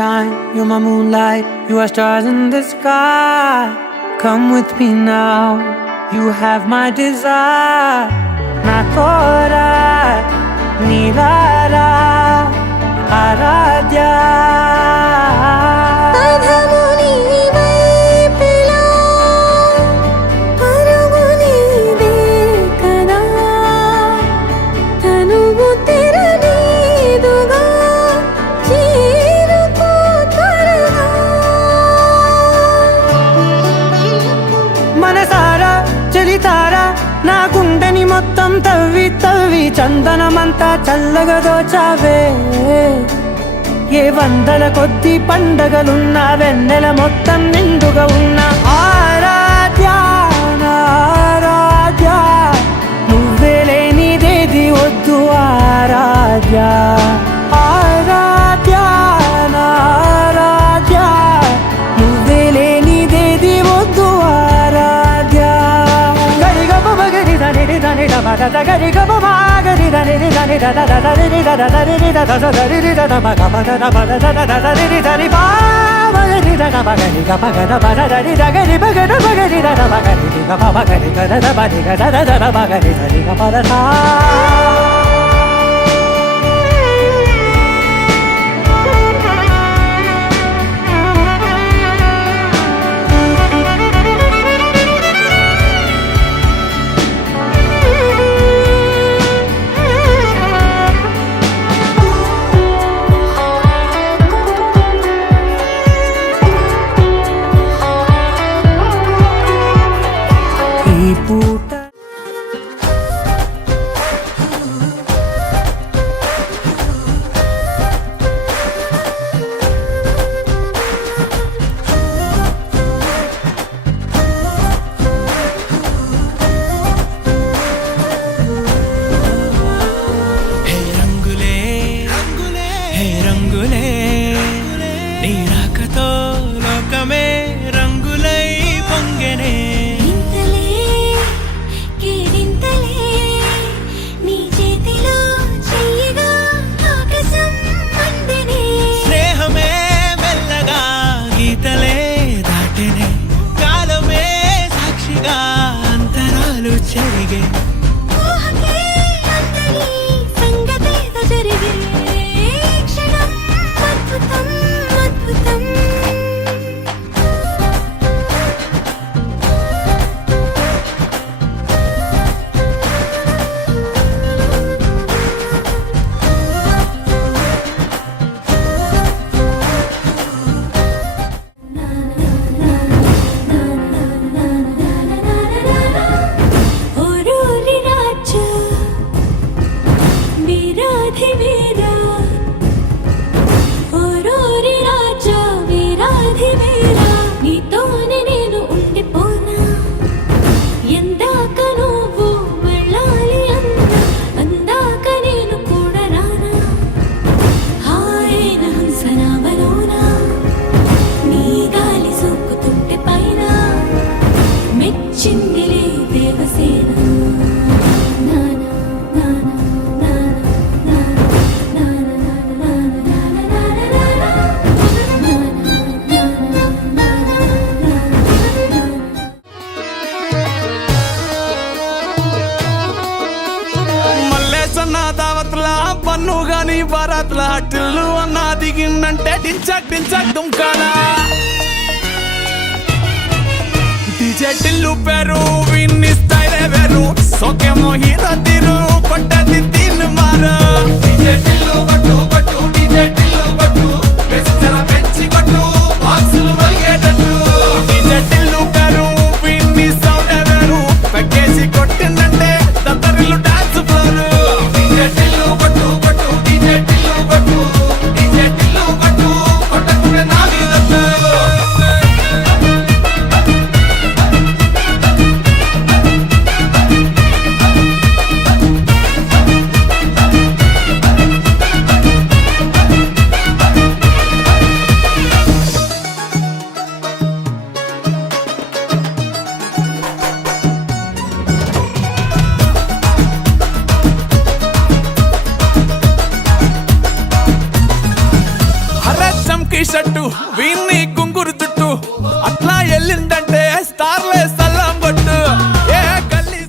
sunshine, you're my moonlight, you are stars in the sky. Come with me now, you have my desire. Na tora nilara aradhya. నా గుండెని మొత్తం తవ్వి తవ్వి చందనమంతా చల్లగా దోచావే. ఏ వందల కొద్ది పండగలున్న వెన్నెల మొత్తం నిండుగా ఉన్న ఆరాధ్య నా ఆరాధ్య, నువ్వే లేనిదేది వద్దు ఆరాధ్య. ఆరాధ్య నా ఆరాధ్య, నువ్వే లేనిదేది వద్దు ఆరాధ్య. గరి గమ గరి దని దని దని దని పూట రంగులే నీ రాకతో లోకమే రంగులై పొంగెనే. కాలమే సాక్షిగా అంతరాలు చెరిగే జరిగే క్షణం అద్భుతం అద్భుతం. పన్ను గాని బారాత్ల టిల్లు అన్న దిగిందంటే టించక్ టించక్ దుంకాలా. డీజే టిల్లు పేరు విన్ని స్టైలే వేరు, సోకేమో హీరో తీరు కొట్టది తీన్ మారు. డీజే టిల్లు కొట్టు కొట్టు డీజే టిల్లు కొట్టు, వెచ్చల పెంచి కొట్టు బాక్సులు మలిగేటట్టు. డీజే టిల్లు పేరు విన్ని సౌండ్ వేరు, పెక్కేసి కొట్టిందంటే దత్తరిల్లు డాన్స్ ఫ్లోర్. డీజే టిల్లు కొట్టు కొట్టు డీజే టిల్లు కొట్టు, డీజే టిల్లు కొట్టు కొట్టకుండా నా మీద. జుట్టు వీన్ని గుంగురు జుట్టు అట్లా ఎల్లిందంటే స్టార్లే సల్లం కొట్టు ఏ గల్లీ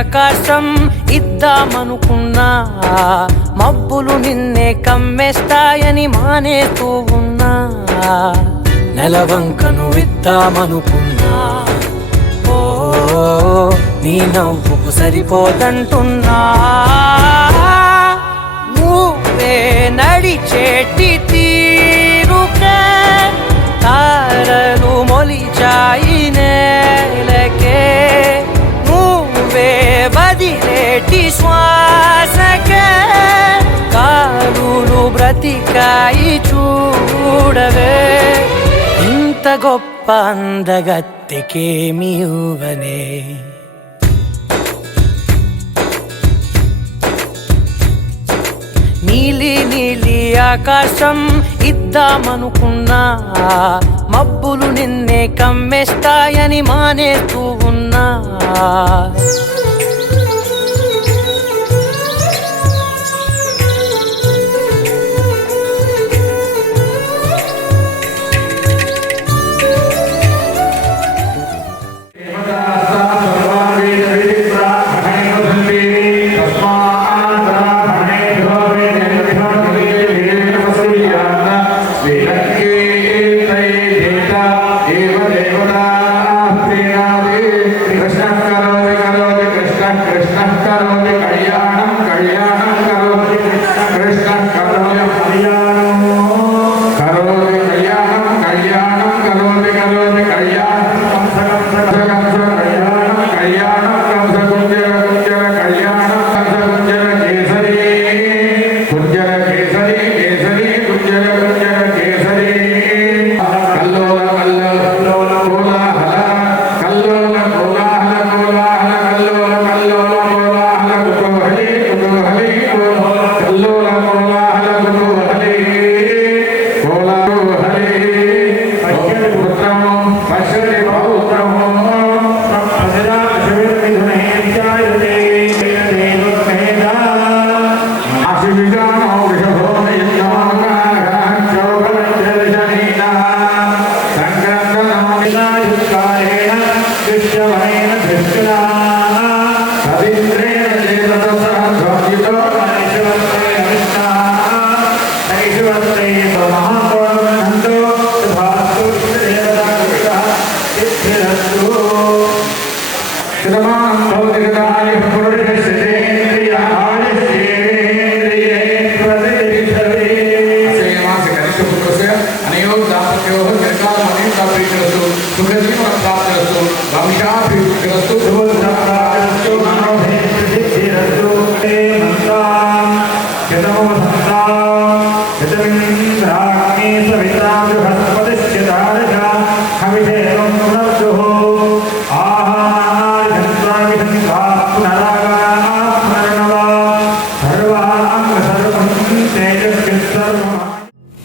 ఆకాశం ఇద్దామనుకున్నా, మబ్బులు నిన్నే కమ్మేస్తాయని మానేస్తూ ఉన్నా. నెలవంకను ఇద్దామనుకున్నా, ఓ నీ నవ్వుకు సరిపోదంటున్నా. నువ్వే నడిచేటి తీరుకే తారలు మొలిచాయి నేలకే, నువ్వే వదిలేటి శ్వాసకే కాలులు బ్రతికాయి చూడవే. ఇంత గొప్ప అందగత్తెకేమి ఇవ్వనే. నీలి నీలి ఆకాశం ఇద్దామనుకున్నా, మబ్బులు నిన్నే కమ్మేస్తాయని మానేస్తూ ఉన్నా.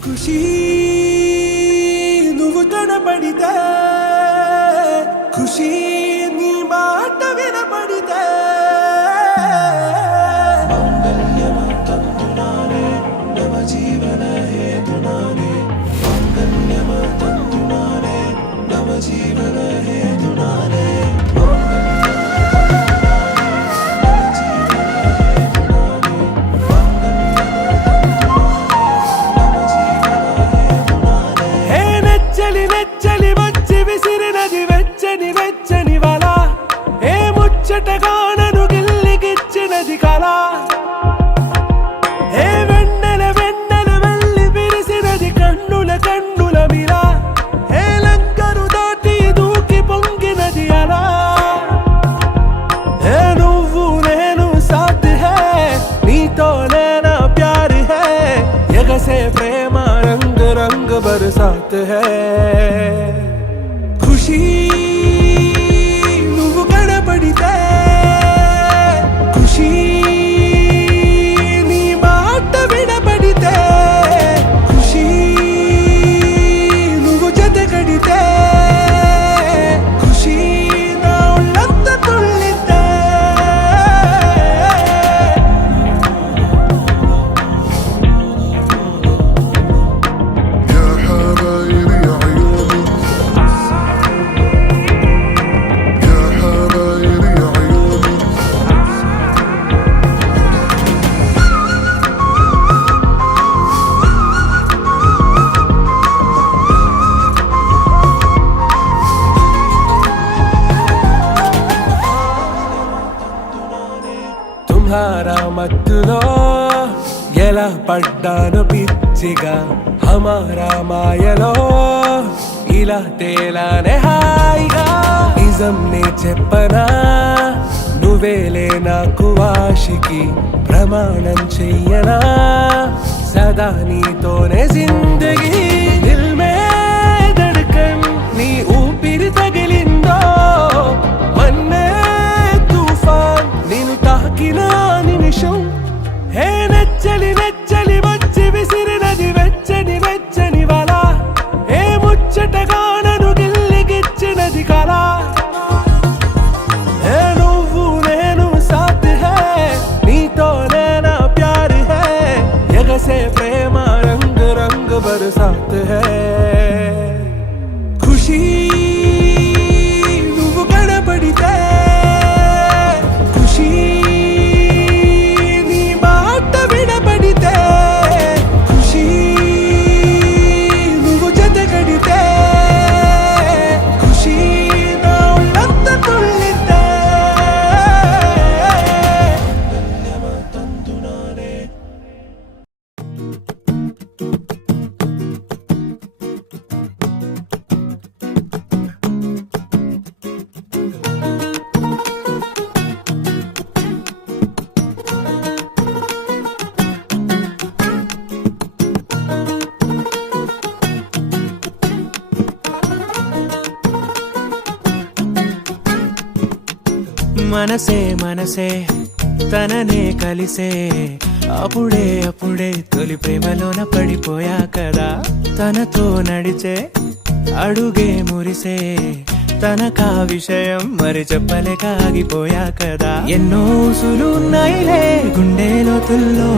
ఖుషీ నువ్వు కనపడితే, ఖుషీ నీ మాట వినపడితే, నెచ్చలి వచ్చి విసిరినది వెచ్చని వెచ్చని వల, ఏ ముచ్చటగానను గిల్లికిచ్చినది కళ, ఏ వెన్నెల వెళ్ళి విరిసినది కన్నుల మిల, ఏ లంకరు దాటి దూకి పొంగినది అలా. ఏ నువ్వు నేను సాథ్ హై, నీతో నేనా ప్యార్ హై, ఎగసే ప్రేమ రంగ్ రంగ్ బరసాత్ హై. ఖుషీ నువ్వు కనపడితే, ఖుషీ నీ మాట వినపడితే, ఖుషీ నువ్వు జత కడితే, ఖుషీ నా ఒళ్ళంత తుళ్ళితే. يا حبايبي عيوني పడ్డాను పిచ్చిగా హమారా మాయలో ఇలా తేలానే హాయిగా నిజం నే చెప్పనా నువ్వేలే నాకు ఆశికి ప్రమాణం చెయ్యనా సదా నీతోనే జిందగీ దిల్ మే ధడ్కన్ నీ ఊపిరి తగిలిందో మన్నే తుఫాన్ నేను తాకిన నిమిషం హే నెచ్చలి నెచ్చలి వచ్చి విసిరినది వెచ్చని వెచ్చని వల ఏ ముచ్చటగా నన్ను గిల్లిగిచ్చినది కళ ఏ నువ్వు నేను సాథ్ హై నీతోనే నా ప్యార్ హై ఎగసే ప్రేమ రంగ్ రంగ్ బరసాత్ హై ఖుషీ నువ్వు కనబడితే ఖుషీ నీ మాట వినబడితే ఖుషీ నువ్వు జతగడితే ఖుషీ నా ఒళ్ళంత తుళ్ళితే తందునానే మనసే మనసే తననే కలిసే అప్పుడే అప్పుడే తొలి ప్రేమలోన పడిపోయా కదా తనతో నడిచే అడుగే మురిసే తనకా విషయం మరి చెప్పలేక ఆగిపోయా కదా ఎన్నో ఊసులు ఉన్నాయిలే గుండె లోతుల్లో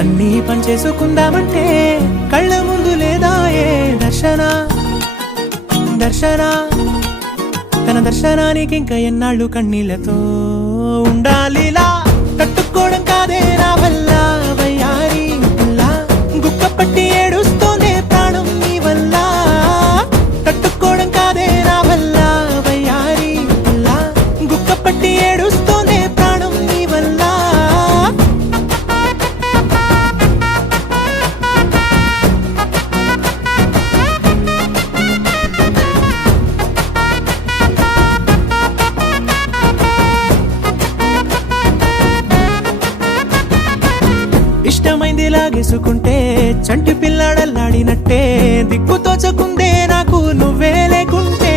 అన్నీ పనిచేసుకుందామంటే కళ్ళ ముందు లేదా ఏ దర్శన దర్శన తన దర్శనానికి ఇంకా ఎన్నాళ్ళు కన్నీళ్లతో ఉండాలిలా తట్టుకోవడం కాదే నా వల్ల వయ్యారి పిల్ల గుక్క పట్టి ఏడుస్తూనే ప్రాణం నీ వల్ల తట్టుకోవడం కాదే నా వల్ల వయ్యారి పిల్ల గుక్క పట్టి ఏడుస్తూనే ప్రాణం నీ వల్ల ఇష్టమైంది లాగేసుకుంటే చంటి పిల్లాడల్లాడినట్టే దిక్కు తోచకుందే నాకు నువ్వే లేకుంటే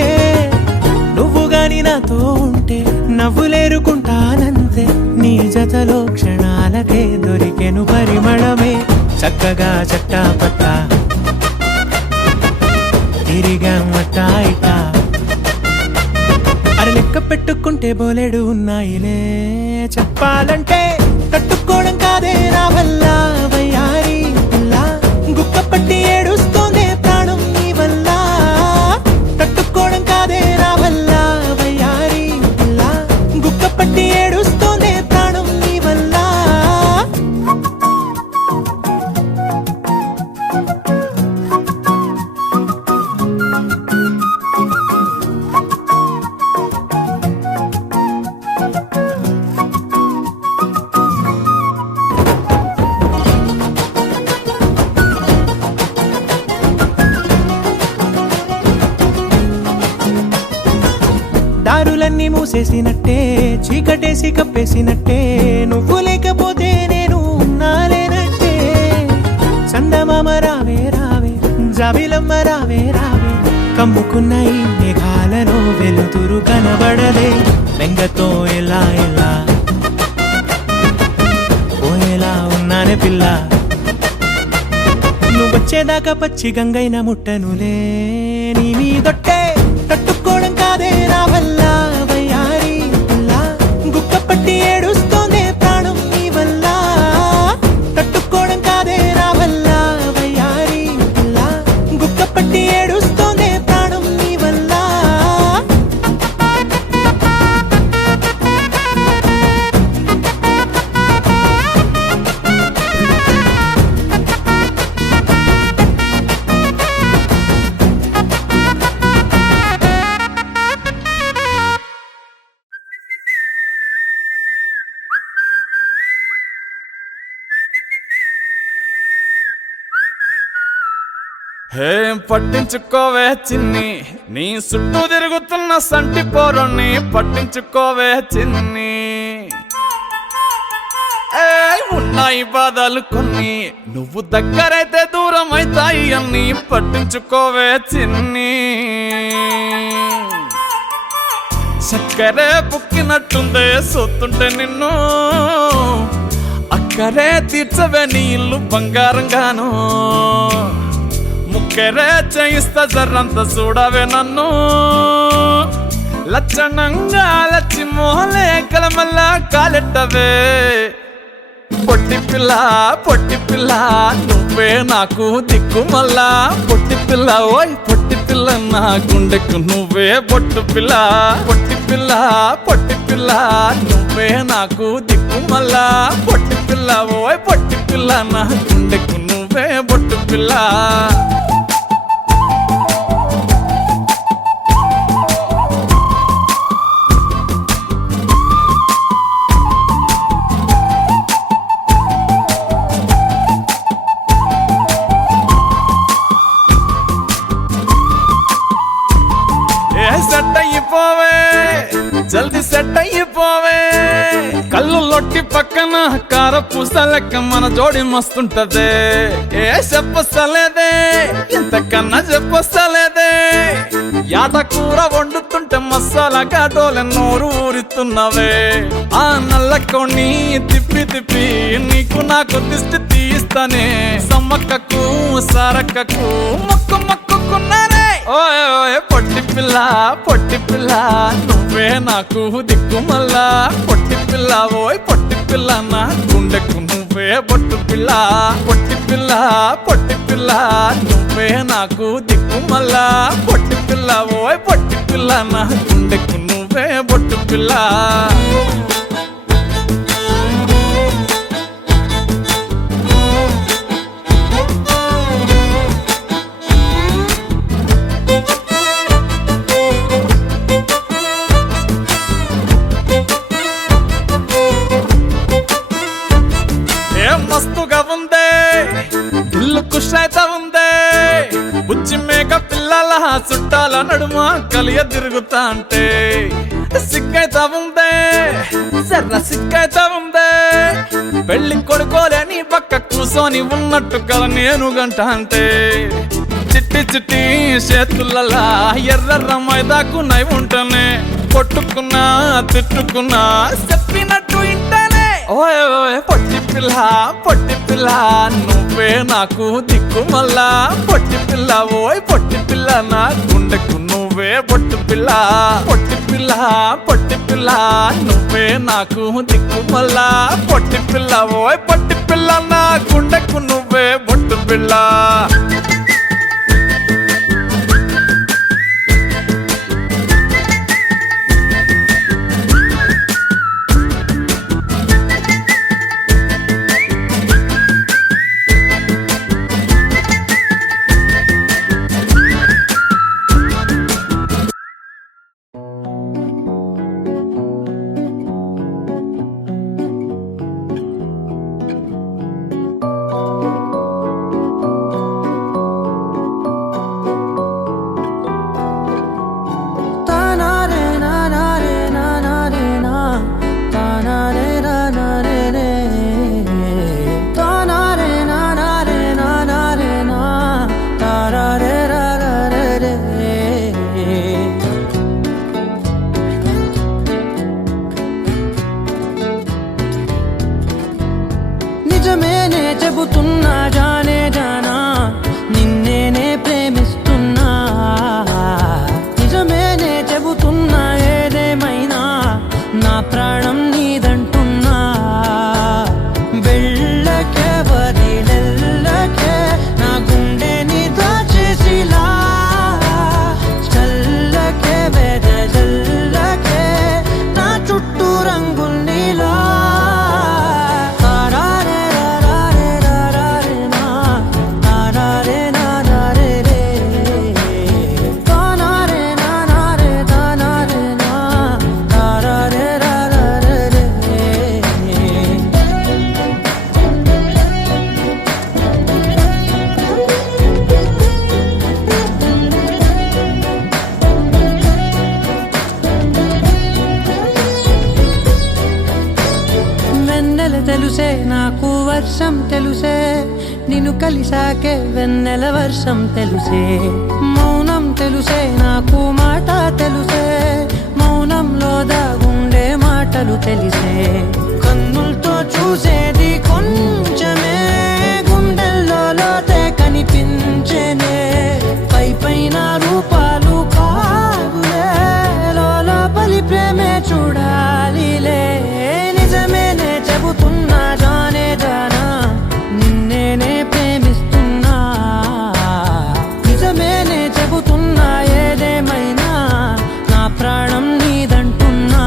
నువ్వు గాని నాతో ఉంటే నవ్వులేరుకుంటానంతే నీ జతలో క్షణాలకే దొరికెను పరిమళమే చక్కగా చట్టా పట్టా తిరిగా మట్టా ఇట్టా అరే లెక్క పెట్టుకుంటే బోలెడు ఉన్నాయిలే చెప్పాలంటే తట్టుకోవడం కాదే నా వల్ల వయ్యారి పిల్ల గుక్క పట్టి ఏడుస్తూనే ప్రాణం నీ వల్ల తట్టుకోవడం కాదే నా వల్ల వయ్యారి పిల్ల గుక్క పట్టి ఏడుస్తూనే ప్రాణం నీ వల్ల దారులన్నీ మూసేసినట్టే చీకటేసి కప్పేసినట్టే నువ్వు లేకపోతే నేను ఉన్నాలేనట్టే చందమామ రావే రావే జాబిలమ్మ రావే రావే కమ్ముకున్న ఈ మేఘాలలో వెలుతురు కనబడలే బెంగతో ఎలా ఎలా పోయేలా ఉన్నానే పిల్ల నువ్వు వచ్చేదాకా పచ్చి గంగైన ముట్టనులే నీ మీదొట్టే తట్టుకోవడం కాదే నా వల్ల వయ్యారి పిల్ల గుక్క పట్టి ఏడుస్తూనే ప్రాణం నీ వల్ల తట్టుకోవడం కాదే నా వల్ల వయ్యారి పిల్ల గుక్క పట్టి ఏడుస్తూనే ప్రాణం నీ వల్ల ఏం పట్టించుకోవే చిన్ని, నీ చుట్టూ తిరుగుతున్న సంటి పోరుని పట్టించుకోవే చిన్ని. ఉన్నాయి బాధలు కొన్ని, నువ్వు దగ్గరైతే దూరం అవుతాయి అన్ని పట్టించుకోవే చిన్ని. చక్కరే పుక్కినట్టుందే సొత్తుంటే నిన్ను, అక్కరే తీర్చవే నీ ఇల్లు బంగారంగాను. ముక్కరే చేయిస్తా జర్రంత చూడవే నన్ను, లచ్చణంగా లచ్చి మోహలే కలమల్లా కాలెట్టవే. పొట్టి పిల్ల పొట్టి పిల్ల నువ్వే నాకు దిక్కు మల్లా. పొట్టి పిల్ల ఓయ్ పొట్టి పిల్ల నా గుండెకు నువ్వే బొట్టు పిల్ల. పొట్టి పిల్ల పొట్టి పిల్ల నువ్వే నాకు దిక్కు మల్లా. పొట్టి పిల్ల ఓయ్ పొట్టి పిల్ల నా గుండెకు నువ్వే బొట్టు పిల్ల. సెట్ అయిపోవే జల్దీ సెట్ అయిపోవే. కళ్ళు లొట్టి పక్కన కార పూసలెక్క మన జోడి మస్తుంటదే. ఏ చెప్పలేదే ఇంతకన్నా చెప్పలేదే. యాట కూర వండుతుంటే మసాలా కాటోలే నోరు ఊరిస్తున్నవే. ఆ నల్ల కొన్ని తిప్పి తిప్పి నీకు నాకు దిష్టి తీస్తానే. సమ్మక్కకు సారక్కకు మొక్కు మొక్కుకున్నానే. ఓయ్ ఓయ్ పొట్టి పిల్ల పొట్టి పిల్ల నువ్వే నాకు దిక్కు మల్లా. పొట్టి పిల్ల ఓయ్ పొట్టి పిల్ల నా గుండెకు నువ్వే బొట్టు పిల్ల. పొట్టి పిల్ల పొట్టి పిల్ల నువ్వే నాకు దిక్కు మల్లా. పొట్టి పిల్ల ఓయ్ పొట్టి పిల్ల నా గుండెకు నువ్వే బొట్టు పిల్ల. మస్తుగా ఉందే ఇల్లు కుషైతా ఉందే. బుచ్చి మేక పిల్లల చుట్టాల నడుమ కలియ తిరుగుతా అంటే సిగ్గైతా ఉందే సర్ర సిగ్గైతా ఉందే. పెళ్లి కొడుకోలే నీ పక్క కూసోని ఉన్నట్టు కల నేను గంట అంటే. చిట్టి చిట్టి చేతులలా ఎర్ర మైదాకు నై ఉంటనే. కొట్టుకున్నా తిట్టుకున్నా చెప్పినట్టు ఇంటనే. ఓయ్ ఓయ్ పొట్టి పిల్ల పొట్టి పిల్ల నువ్వే నాకు దిక్కు మల్లా. పొట్టి పిల్ల ఓయ్ పొట్టి పిల్ల నా గుండెకు నువ్వే బొట్టు పిల్ల. పొట్టి పిల్ల పొట్టి పిల్ల నువ్వే నాకు దిక్కు మల్లా. పొట్టి పిల్ల ఓయ్ పొట్టి పిల్ల నా గుండెకు నువ్వే బొట్టు పిల్ల. వర్షం తెలుసే, నిన్ను కలిసాకే వెన్నెల వర్షం తెలుసే. మౌనం తెలుసే నాకు మాట తెలుసే, మౌనంలో దాగుండే మాటలు తెలిసే. కన్నులతో చూసేది కొంచెమే, గుండెల్లో లోతే కనిపించేనే. పై పైన రూపాలు కావులే, లోపలి ప్రేమే చూడాలిలే. నిజమేనే చెబుతున్నా జానే జానా, నిన్నేనే ప్రేమిస్తున్నా. నిజమేనే చెబుతున్నా ఏదేమైనా నా ప్రాణం నీదంటున్నా.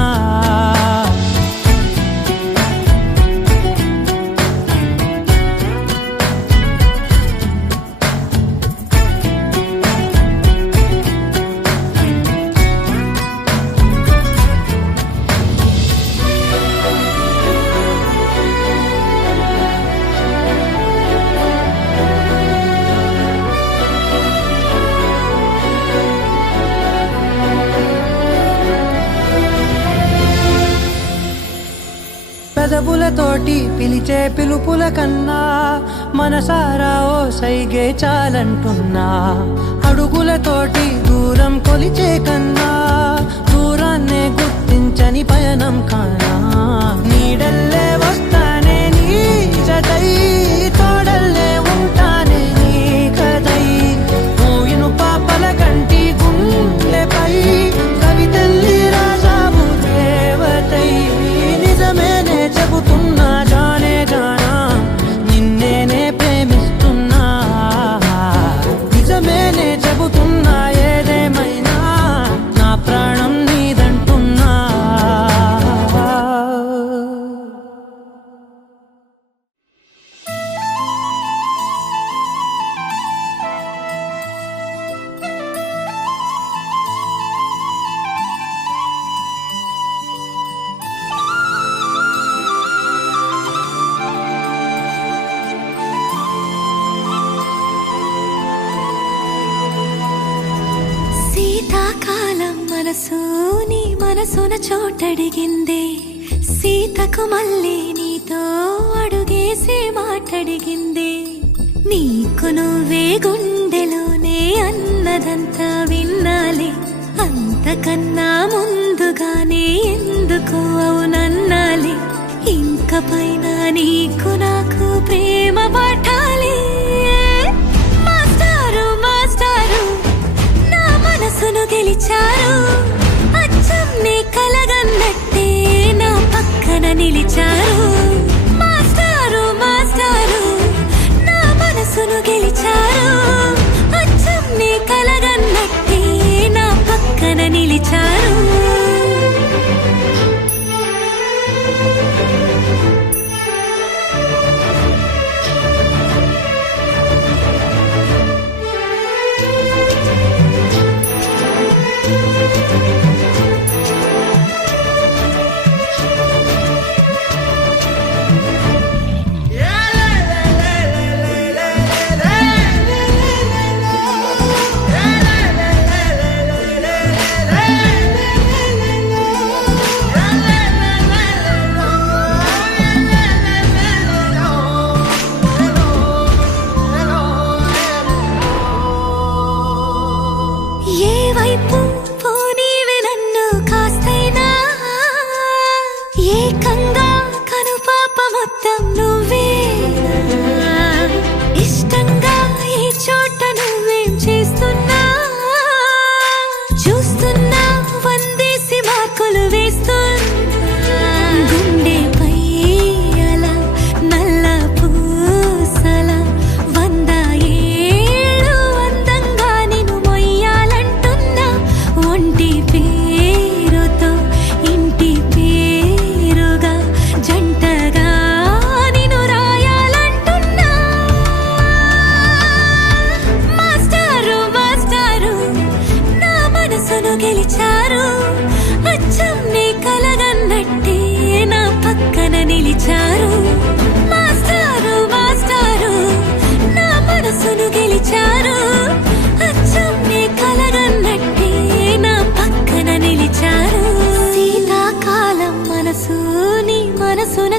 పెదవులతోటి పిలిచే పిలుపుల కన్నా మనసారా ఓ సైగే చాలంటున్నా. అడుగులతోటి దూరం కొలిచే కన్నా దూరాన్నే గుర్తించని పయనం కానా. నీడల్లే వస్తానే నీ జతై, తోడల్లే ఉంటానే నీ కదై. మూయిను పాపల కంటి గుండెపై కవితల్లి రాజావు దేవతై. నిజమేనే చెబుతున్నా జానే జానా, నిన్నేనే ప్రేమిస్తున్నా. నిజమేనే చెబుతున్నా ఏదేమైనా నా ప్రాణం నీదంటున్నా. శీతాకాలం మనసు నీ మనసున చోటడిగిందే. సీతకు మళ్ళీ నీతో అడుగేసి మాటడిగిందే. నీకు నువ్వే గుండెలోనే అన్నదంతా విన్నాలే. అంతకన్నా ముందుగానే ఎందుకు అవునన్నాలే. ఇంక పైన నీకు నాకు ప్రేమ పాఠాలే. మాస్టారు మాస్టారు నా మనసును గెలిచారు. అచ్చం నీ కలగన్నట్టే నా పక్కన నిలిచారు. మాస్టారు మాస్టారు నా మనసును గెలిచారు. అచ్చం నీ కలగన్నట్టే నా పక్కన నిలిచారు.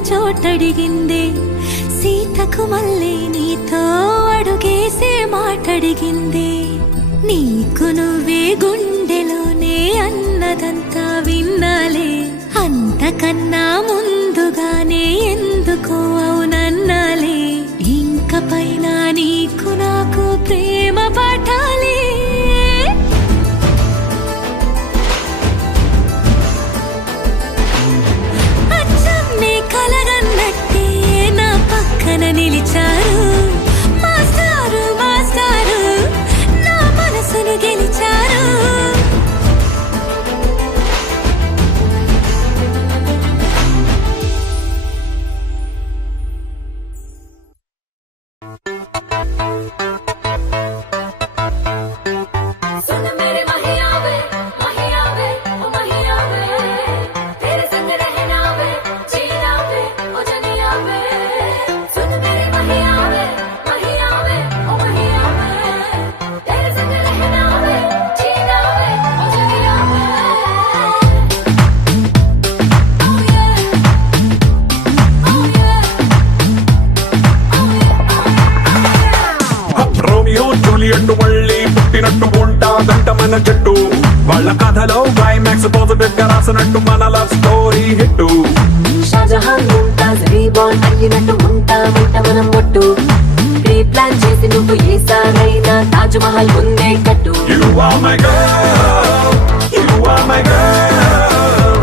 చోటడిగిందే సీత చేసే మాటడిగింది నీకు నువ్వే గుండెలోనే అన్నదంతా విన్నాలే అంతకన్నా ముందుగానే ఎందుకో అవునన్నాలే ఇంక పైన నీకు నాకు ప్రేమ పాఠాలే అచ్చం నే కలగన్నట్టే నా పక్కన నిలిచారు మాస్టారు మాస్టారు నా మనసును గెలిచారు सुन मेरे महिया वे ओ महिया वे तेरे संग रहना वे जीना वे ओ जनिया वे सुन मेरे महिया वे ओ महिया वे तेरे संग रहना वे जीना वे ओ जनिया वे Oh yeah Oh yeah Oh yeah Romeo Juliet మళ్ళీ పుట్టినట్టు ఉంటాదంట మన జట్టు వాళ్ళ కథలో క్లైమాక్స్ పాజిటివ్ గా రాసినట్టు మన love story hit Shahjahan Mumtaz reborn అయ్యినట్టు ఉంటామంట మనం ఒట్టు ప్రీ ప్లాన్ చేసి నువ్వు ఈసారైనా తాజ్ మహల్ ముందే కట్టు You are my girl You are my girl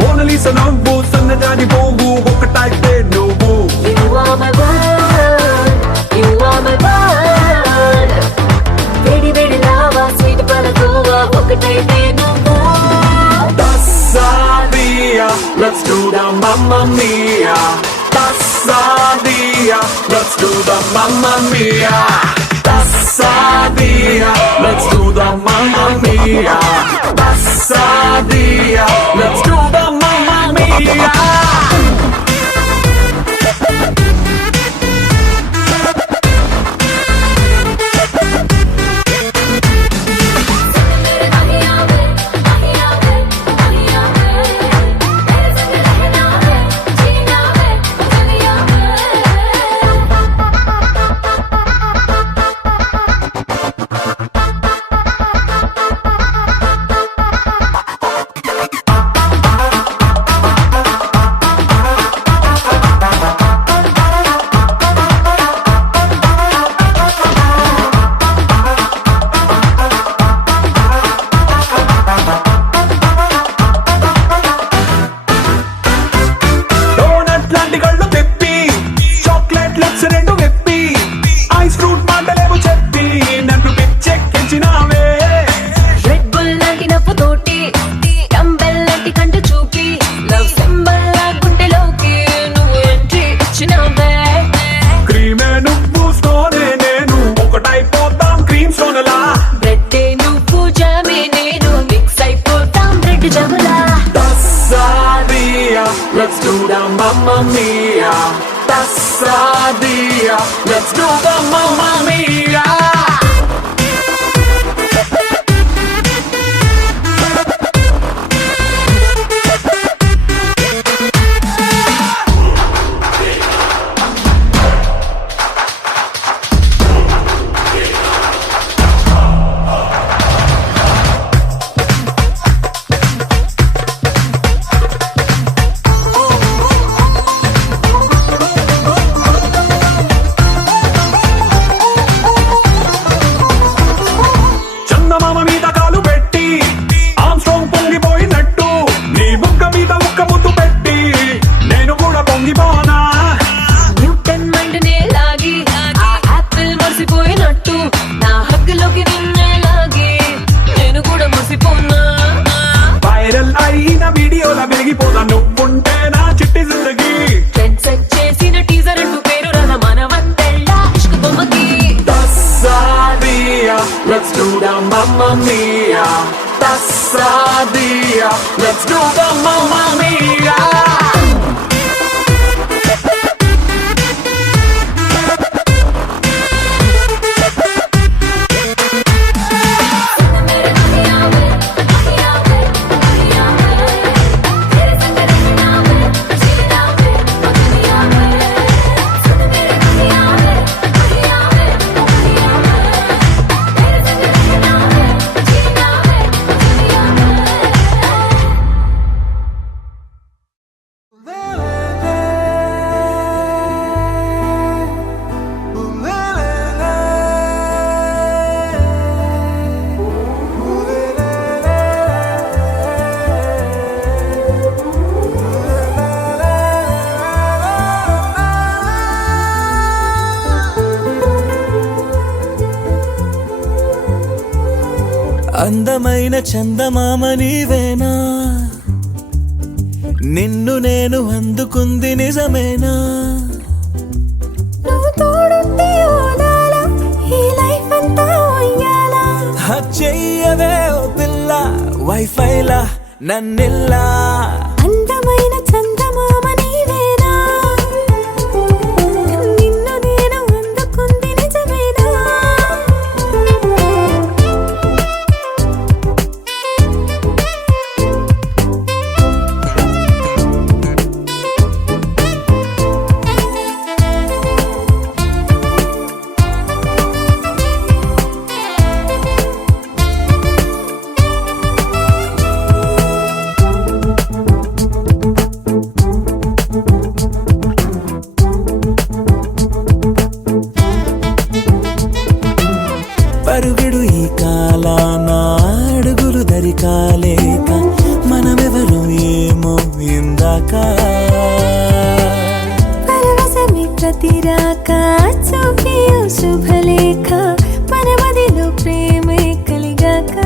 మోనలీసా నవ్వు సన్నజాజి పువ్వు ఒకటైతే నువ్వు You are my world You are my world వేడి వేడి లావా స్వీట్ పలకోవా ఒకటైతే నువ్వు Tassadia, let's do the Mamma Mia. Tassadia, let's do the Mamma Mia. Tassadia, let's do the Mamma Mia. Tassadia, let's do the Mamma Mia. मेरे महिया वे ओ महिया वे तेरे संग रहना वे जीना वे ओ जनिया वे donut లాంటి కళ్ళు తెప్పి చాక్లెట్ లెట్స్ రెండు వెప్పి ఐస్ ఫ్రూట్ మాటలేవు చెప్పి నన్ను పిచ్చెక్కించినావే రెడ్ బుల్ లాంటి నవ్వుతోటి డంబెల్ లాంటి కంటి చూపి లవ్ సింబల్ లా గుండెలోకి నువ్వు ఎంట్రీ ఇచ్చినావే క్రీమే నువ్వు స్టోనే నేను ఒకటైపోతాం క్రీమ్ స్టోన్లా బ్రెడ్ నువ్వు జామే నేను మిక్స్ అయిపోతాం bread జములా Tassadia, let's do the Mamma Mia. Tassadia, let's do the Mamma Mia. చందమామ మీద కాలు పెట్టి ఆమ్స్ట్రాంగ్ పొంగిపోయినట్టు నీ బుగ్గ మీద ఒక్క ముద్దు పెట్టి నేను కూడా పొంగిపోనా న్యూటన్ మైండ్ నే లాగి ఆ యాపిల్ మర్చిపోయినట్టు నా హక్కులోకి నిన్నే లాగి నేను కూడా మర్చిపోనా వైరల్ అయిన వీడియోల వెలిగిపోదా నువ్వుంటే నా చిట్టి జిందగీ ట్రెండ్ సెట్ చేసిన టీజర్ అంటూ పేరు రన మనవంతెళ్ళ ఇష్క్ బొమ్మకి Tassadia, let's do the Mamma Mia. Tassadia, let's do the Mamma Mia. అందమైన చందమామ నీవేనా, నిన్ను నేను అందుకుంది నిజమేనా? నువ్వు తోడుంటే ఓదాల ఈ లైఫ్ అంతా ఉయ్యాలా. చెయ్యవే ఓ పిల్ల వైఫైలా నన్నిల్లా. అందమైన చందమామ నీవేనా, నిన్ను నేను అందుకుంది నిజమేనా? పరుగుడు ఈ కాలాన అడుగులు దరికాలేక మనమెవరు ఏమో ఇందాక. పరవశమే ప్రతిరాక చూపి ఓ శుభలేఖ మన మదిలో ప్రేమే కలిగాక.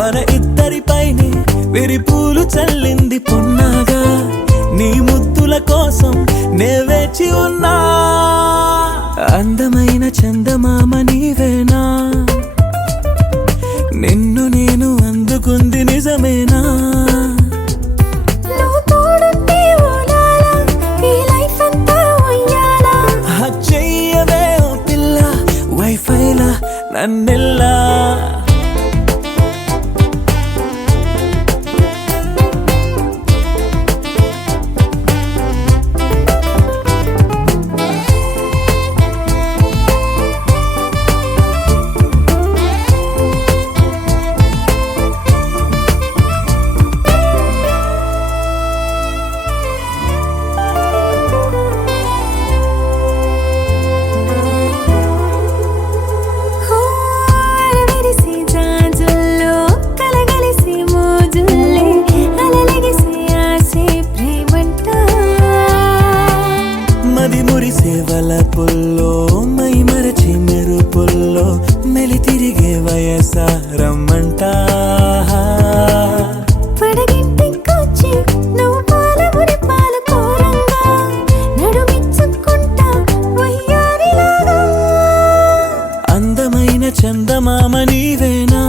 మన ఇద్దరిపైనే విరిపూలు చల్లింది పొన్నాగా, నీ ముద్దుల కోసం నే వేచి ఉన్నా. అందమైన చందమామ నీవేనా, నిన్ను నేను అందుకుంది నిజమేనా? నువ్వు తోడుంటే ఓదాల ఈ లైఫ్ అంతా ఉయ్యాలా. చెయ్యవే ఓ పిల్ల వైఫైలా నన్నిల్లా. అరవిరిసే జాజుల్లో కలగలిసే మోజుల్లే అలలగిసే ఆసే ప్రేమంట. మది మురిసే వలపుల్లో మై మరచి మెరుపుల్లో మెలి తిరిగే వయసారమ్మంట. పడగింటికొచ్చి నువ్వు పాలబురి పాలు కోరంగా నడుమిచ్చుకుంటా వయ్యారిలాగా. అందమైన చందమామ నీవేనా,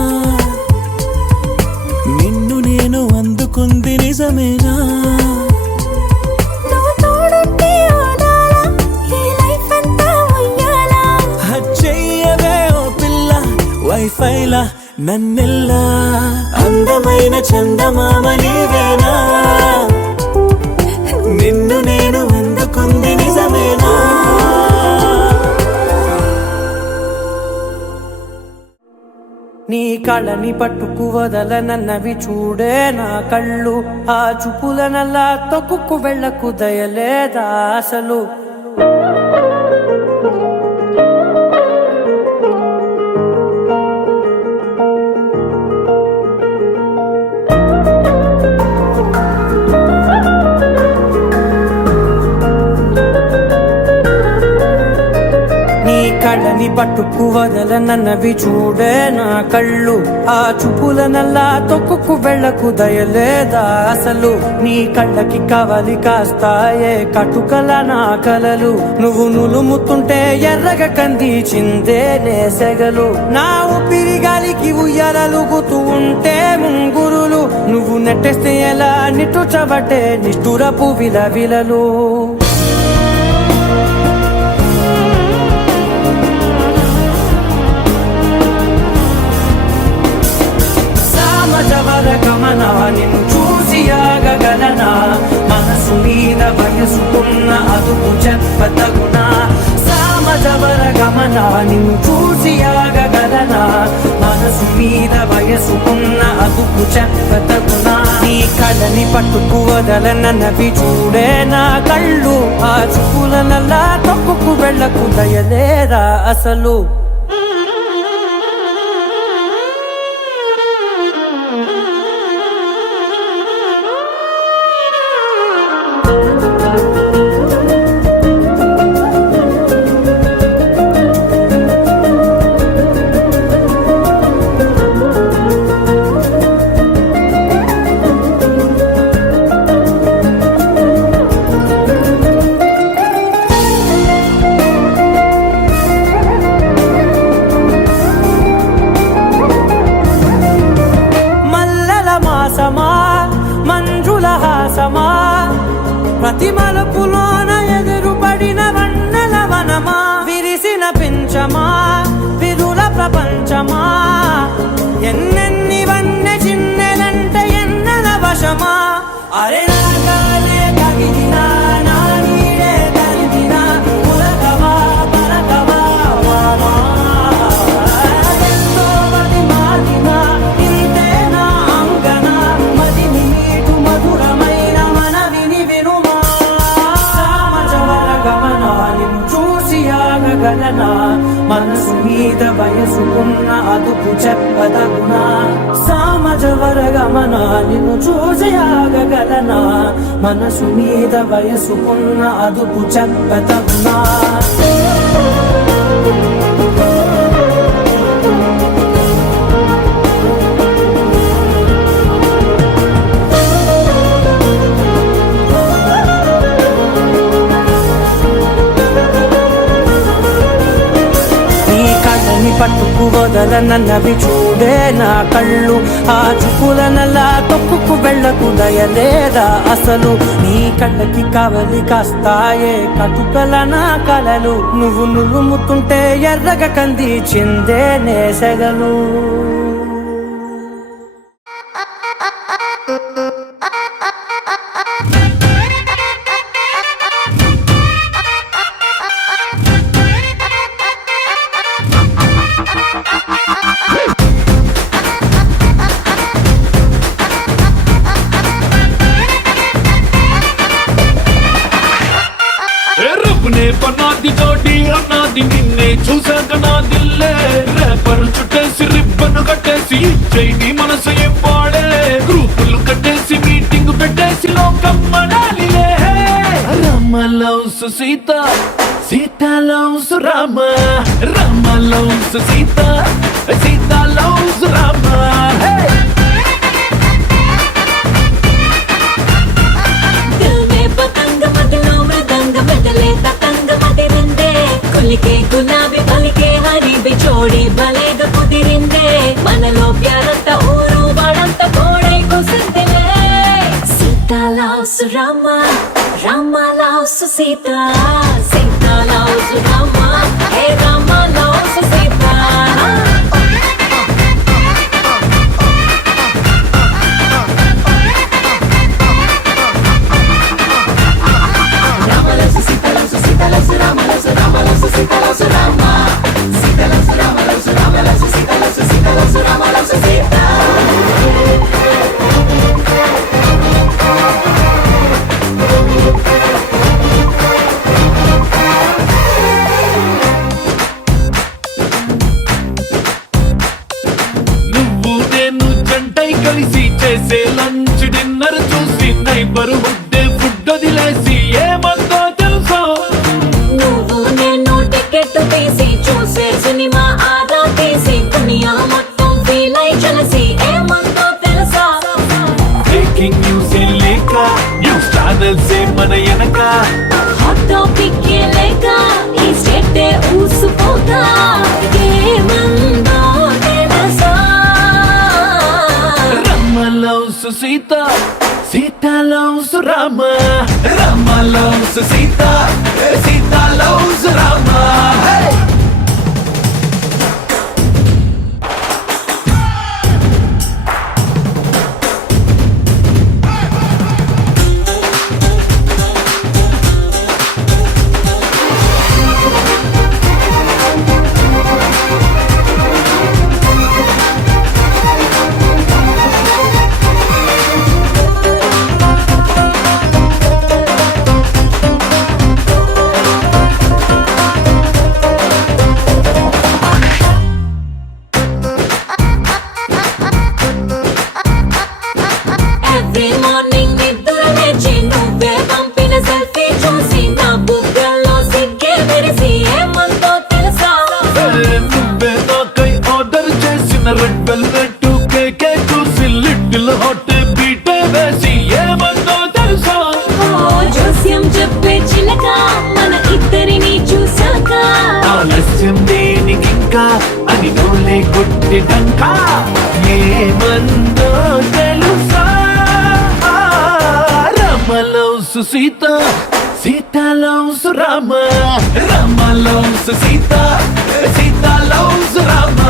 నిన్ను నేను అందుకుంది నిజమేనా? నువ్వు తోడుంటే ఓదాల ఈ లైఫ్ అంతా ఉయ్యాలా. చెయ్యవే ఓ పిల్ల వైఫైలా నన్నిల్లా. అందమైన చందమామ నీవేనా, నిన్ను నేను అందుకుంది నిజమేనా? నీ కళ్ళని పట్టుకు వదలనన్నవి చూడే నా కళ్ళు, ఆ చూపులనల్లా తొక్కుకు వెళ్ళకు దయలేదా అసలు. నీ కళ్ళని పట్టుకు వదలనన్నవి చూడే నా కళ్ళు, ఆ చూపులనల్లా తొక్కుకు వెళ్ళకు దయలేదా అసలు. నీ కళ్ళకి కవలి కాస్తాయే కటుకల నా కలలు, నువ్వు నులుముతుంటే ఎర్రగా కందిచిందే నేసెగలు. నా ఊపిరి గాలికి ఉయ్యాలలుగుతూ ఉంటే ముంగురులు, నువ్వు నెట్టేస్తే ఎలా నిట్టుచబట్టే నిష్ఠురపు విలవిలలు. సామజవర గమన నిన్ను చూసి ఆగగలనా, మనసు మీద వయసుకున్న అదుపు చెప్పతగునా. సామజవర గమన నిన్ను చూసి ఆగగలనా, మనసు మీద వయసుకున్న అదుపు చెప్పతగునా. నీ కళ్ళని పట్టుకు వదలనన్నవి చూడే నా కళ్ళు, ఆ చూపులనల్లా తొక్కుకు వెళ్ళకు దయలేరా అసలు. వశమా ఎన్నెన్ని వన్నె చిన్నెలంటే ఎన్నెల వశమా అరే నాగాలే తగిలినా నా నీడే తరిమినా పులకవా పలకవా వామా ఎంతో మది మారినా ఇంతే నా అంగన మదిని మీటు మధురమైన మనవిని వినుమా సామజవర గమనా నిన్ను చూసి ఆగగలనా మనసు మీద వయసుకున్న అదుపు చెప్పదగునా సామజవర గమనా నిన్ను చూసి ఆగగలనా మనసు మీద వయసుకున్న అదుపు చెప్పదగునా పట్టుకు వదలనన్నవి చూడే నా కళ్ళు ఆ చూపులనలా తొక్కుకు వెళ్ళకు దయలేదా అసలు నీ కళ్ళకి కవలి కాస్తాయే కటుకల నా కలలు నువ్వు నులుముతుంటే ఎర్రగ కంది చిందే నేసగలు పన్నాది తోటి అన్నాది నిన్నే చూసాక నా దిల్లే రేపరు చుట్టేసి రిబ్బను కట్టేసి చైని మనసు ఎప్పాడే గ్రూపులు కట్టేసి మీటింగ్ పెట్టేసి లోకం మనాలిలే Rama loves Sita Sita loves Rama Rama loves Sita Sita loves Rama గులాబీ పలికే హరి బిచోడి భలేగా కుదిరిందే మనలో ప్యారంత ఊరు వాడంత కోడై కుసిందిలే Sita loves Rama Rama loves Sita Sita loves Rama hey Rama loves Sita కలిసి చేసే లంచ్ డిన్నర్ చూసి నైబర్ హుడ్ ఫుడ్ వదిలేసి ఏమందో తెలుసా నువ్వు నేను టికెట్ తీసి చూసే సినిమా ఆదా తీసి దునియా మొత్తం ఫీల్ అయి కలిసి ఏమందో తెలుసా బ్రేకింగ్ న్యూస్ లేక న్యూస్ ఛానల్స్ మన వెనక హాట్ టాపిక్ లేక ఈ స్టేట్ ఊసిపోతా ఏమందో తెలుసా loves Sita Sita loves Rama Rama loves Sita Sita loves Rama red velvet కేకే చూసి లిటిల్ హాట్ బీట్ వేసి ఏమందో తెలుసా జోస్యం చెప్పే చిలక మన ఇద్దరిని చూసాక ఆలస్యం దేనికింకా అని నోలే కొట్టి డంకా ఏమందో తెలుసా Rama loves Sita Sita loves Rama Rama loves Sita Sita loves Rama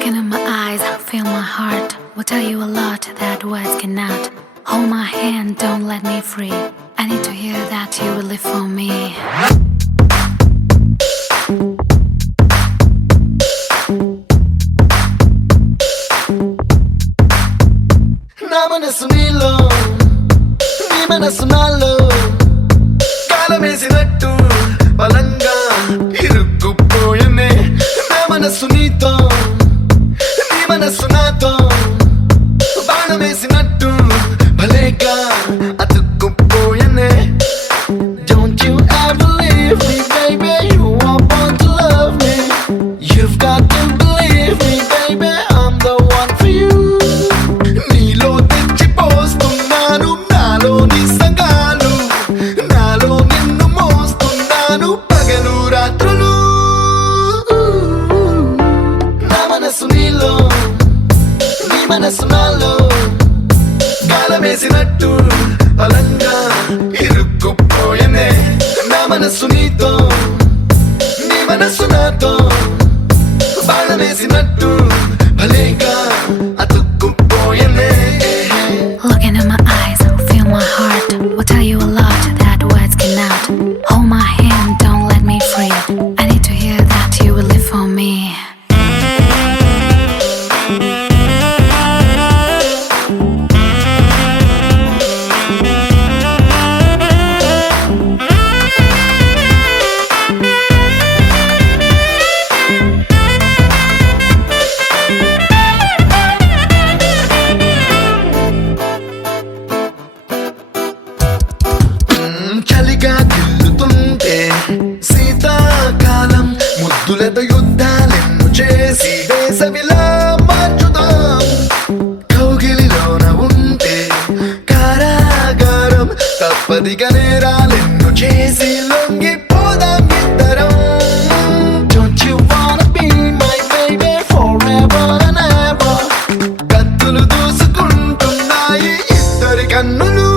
Looking in my eyes, feel my heart. Will tell you a lot that words cannot. Hold my hand, don't let me free. I need to hear that you will live for me. నా మనసు నీలో నీ మనసు నాలో కాలమేసినట్టు బలంగా ఇరుక్కుపోయనే నా మనసు నీతో నీ మనసు నాతో బాణమేసినట్టు భలేగా అతుక్కుపోయనే Don't you ever leave me baby you are born to love me You've got to believe me baby I'm the one for you నీలో తెచ్చిపోస్తున్నాను నాలోని సంగాలు నాలో నిన్ను మోస్తున్నాను పగలు రాత్రులు నా మనసు నీలో నీ మనసు నాలో కాలమేసినట్టు బలంగా ఇరుక్కుపోయనే నా మనసు నీతో నీ మనసు నాతో బాణమేసినట్టు భలేగా అతుక్కుపోయనే Looking in my eyes, feel my heart. Will tell you a lot that words cannot. Hold my hand, don't let me free. I need to hear that you will live for me. చలిగా గిల్లుతుంటే శీతాకాలం ముద్దులతో యుద్ధాలెన్ను చేసి వేసవిలా మార్చుదాం కౌగిలిలోన ఉంటే కారాగారం తప్పదిగా నేరాలెన్ను చేసి లొంగిపోదాం ఇద్దరం Don't you wanna be my baby forever and ever కత్తులు దూసుకుంటున్నాయి ఇద్దరి కన్నులు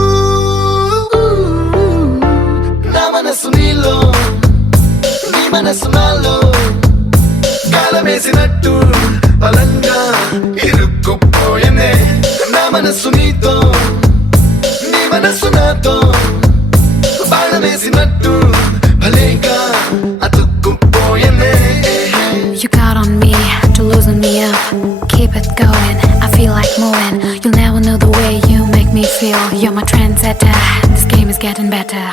నా మనసు నీలో నీ మనసు నాలో కాలమేసినట్టు బలంగా ఇరుక్కుపోయనే నా మనసు నీతో నీ మనసు నాతో బాణమేసినట్టు భలేగా అతుక్కుపోయనే You got on me to loosen me up. Keep it going, I feel like moving. You'll never know the way you make me feel. You're my trendsetter, this game is getting better.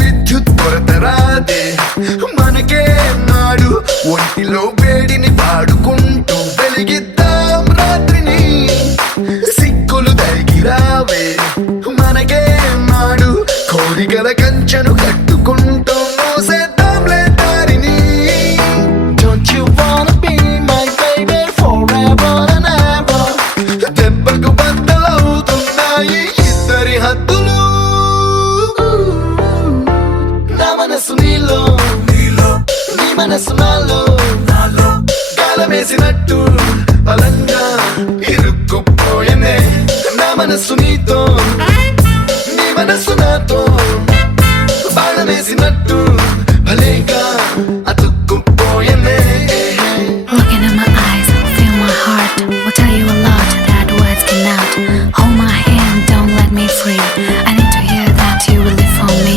విద్యుత్ కొరత రాదే మనకే నాడు ఒంటిలో వేడిని పాడుకుంటూ వెలిగిద్దాం రాత్రిని సిక్కులు దరికి రావే మనకే నాడు కోరికల కంచెను కట్టుకుంటూ మోసేద్దాంలే దారిని Don't you wanna be my baby forever and ever దెబ్బకు బద్దలవుతున్నాయి ఇద్దరి హద్దులు నా మనసు నీలో నీ మనసు నాలో కాలమేసినట్టు బలంగా ఇరుక్కుపోయనే నా మనసు నీతో నీ మనసు నాతో బాణమేసినట్టు భలేగా అతుక్కుపోయనే Looking in my eyes, feel my heart. Will tell you a lot that words cannot. Hold my hand, don't let me free. I need to hear that you will live for me.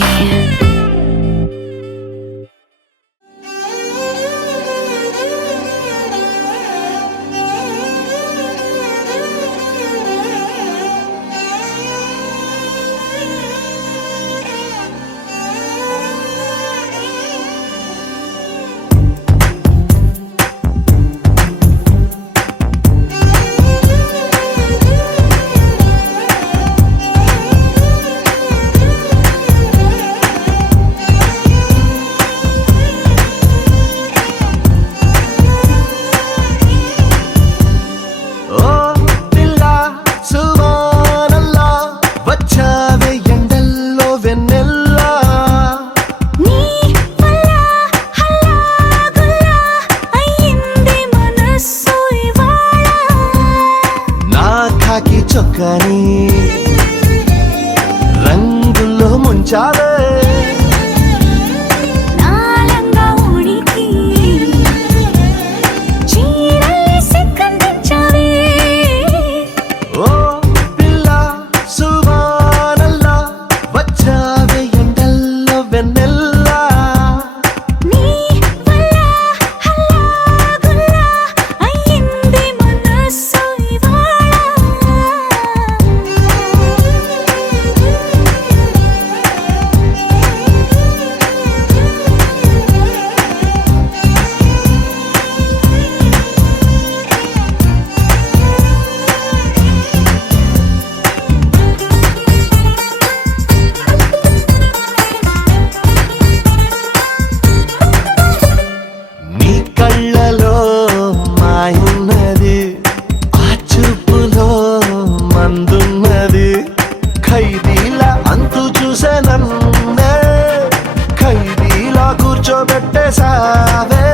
వచ్చావే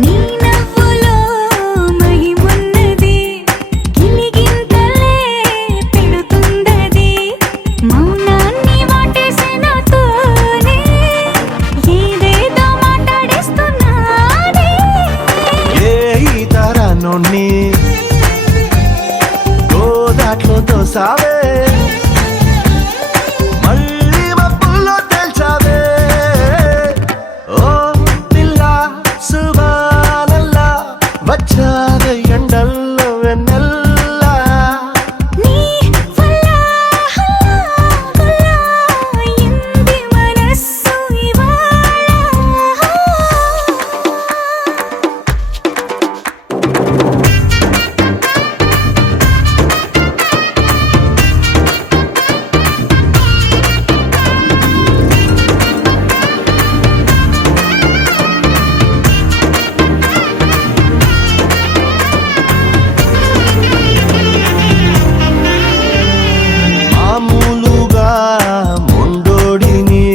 నీ నవ్వులో మహిమున్నది గిలిగింతలే పెడుతుందది మౌనాన్ని వాటేసే నాతోనే ఏదేదో మాట్లాడేస్తున్నానే ఏ ఈ తరాన్ని గోదాట్లో తోసావే మళ్ళీ మబ్బుల్లో తేల్చావే ఓ పిల్ల సువానల్లా వచ్చావే ఎండల్లో వెన్నెల్లా నీ వల్ల హల్లా హల్లా ఇంది మనస్సు ఇవాళ మామూలుగా మొండోడిని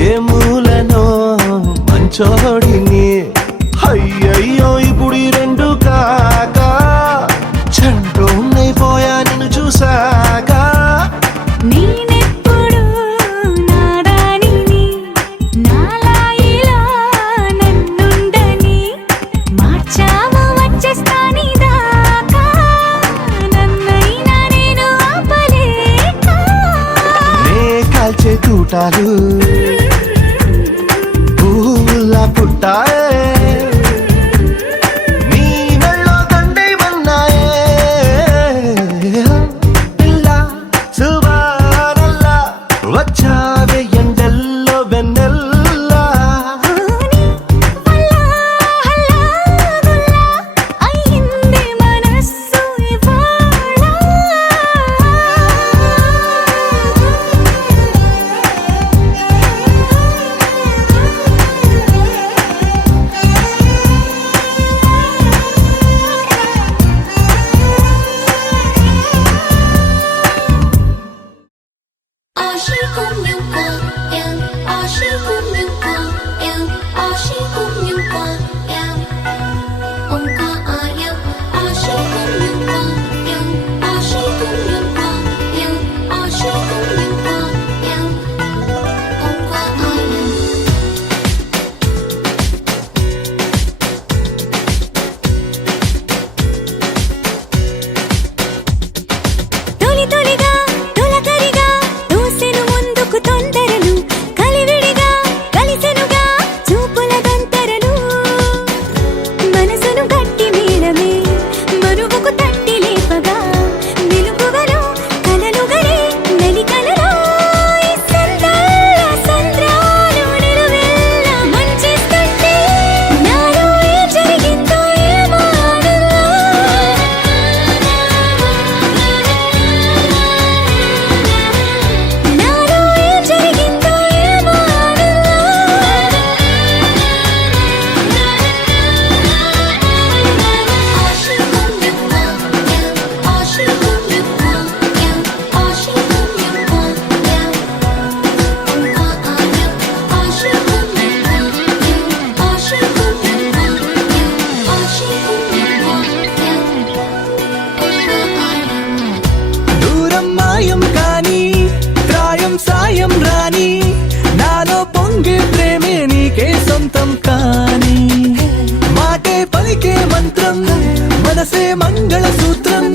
ఏ మూలనో మంచోడిని అయ్యయ్యో ఇప్పుడు ఈ రెండు కాక చంటోన్నైపోయా నిన్ను చూసాక నేనెప్పుడు నారాణిని నాలాయిలా నన్నుండని మార్చావు వచ్చేస్తాని దాకా నన్నైనా నేను ఆపలేక నే కాల్చే తూటాలు పువ్వుల్లా పుట్టాయే నీ మెళ్ళో దండేమన్నాయే పిల్ల సువానల్లా వచ్చావే ఎండల్లో వెన్నెల్లా నీ వల్ల హల్లా గుల్లా అయ్యింది మనస్సు ఇవాళ తొలి తొలిగా తొలకరిగా దూసెను ముందుకు తొందరలు కలివిడిగా కలిసెనుగా చూపుల దొంతరలు మనసును గట్టి మేళమే మరువకు తట్టి లేపగా వెలుగువలో కలలు గలే నలికలలో ఈ సంద్రాల సంద్రాలు నిలువెల్ల ముంచేస్తుంటే నాలో ఏ జరిగిందో ఏమో నాలో ఏ జరిగిందో ఏమో దూరం మాయం కాని ప్రాయం సాయం రాని నాలో పొంగే ప్రేమే నీకే సొంతం కాని మాటే పలికే మంత్రం మనసే మంగళ సూత్రం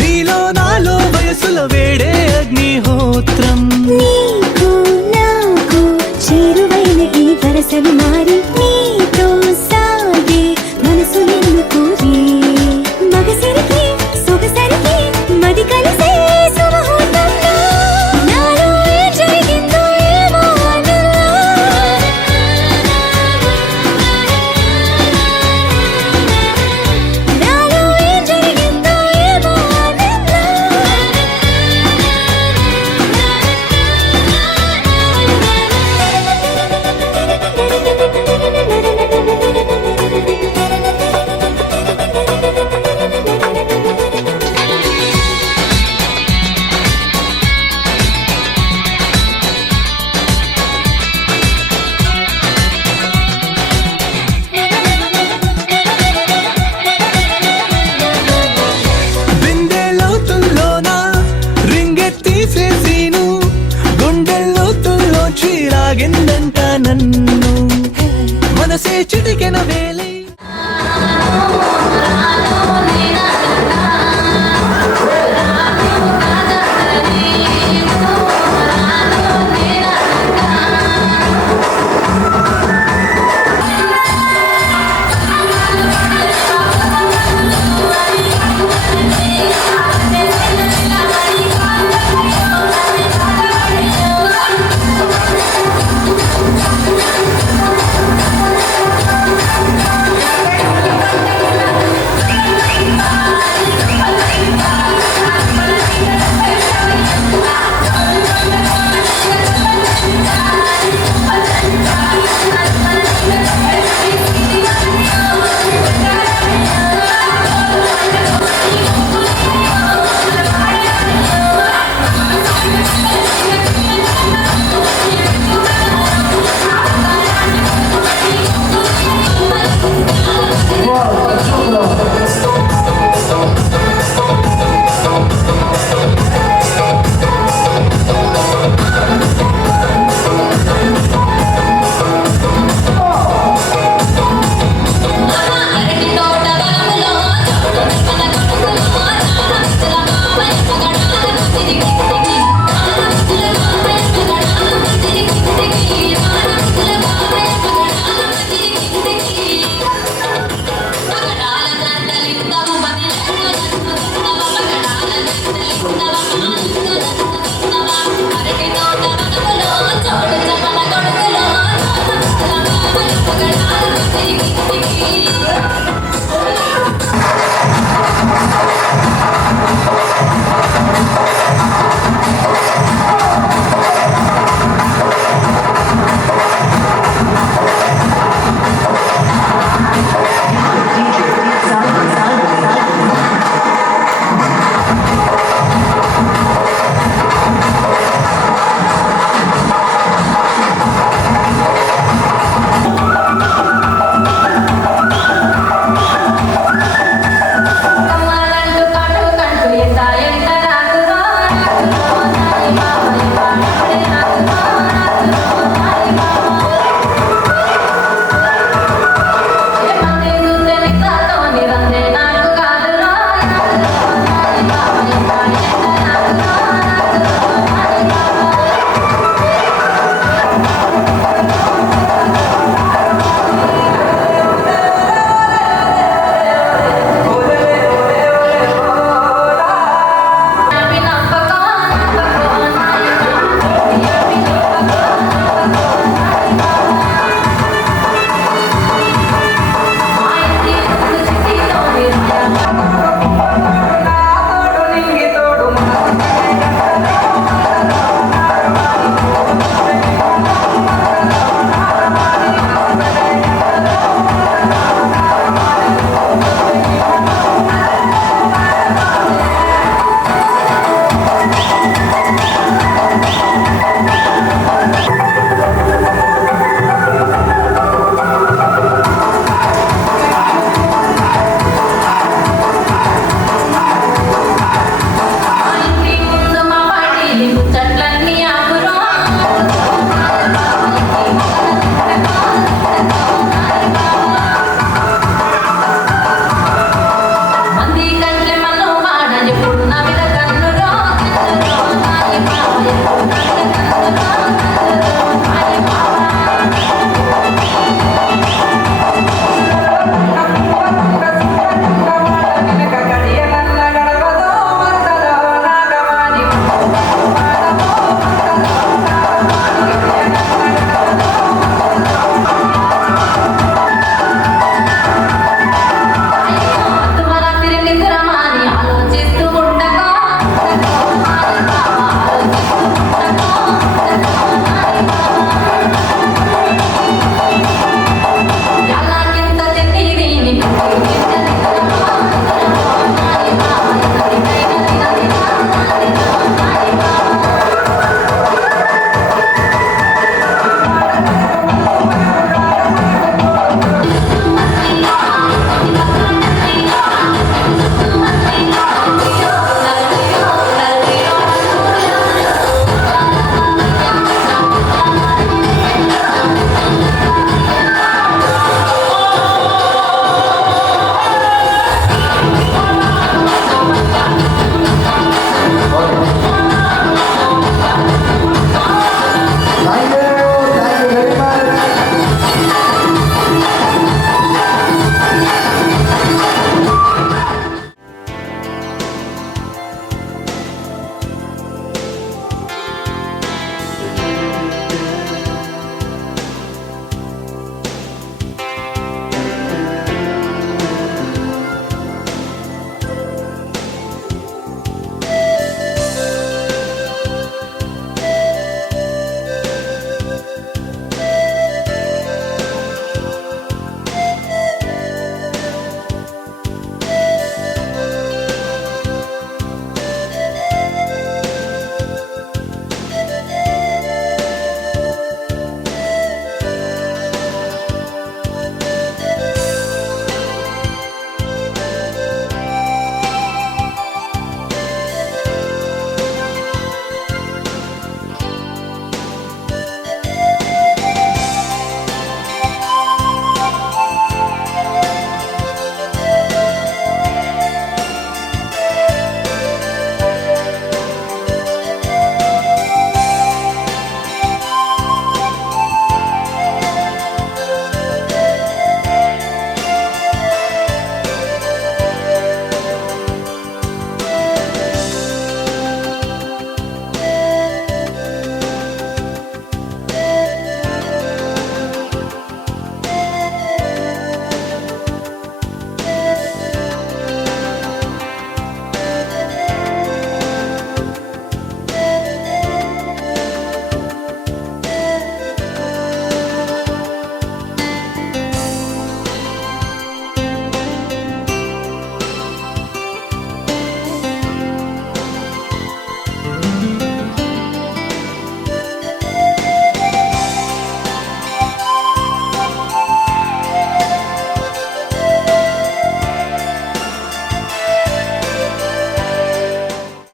నీలో నాలో వయసుల వేడే అగ్నిహోత్రం నీకు నాకు చేరువైన ఈ వరసలు మారి నీతో సాగే మనసు నిన్ను కోరి మగసరికి సొగసరికి మది కలిసే సుముహూర్తంలో నాలో ఏ జరిగిందో ఏమో నాలో ఏ చిటికెన వేలే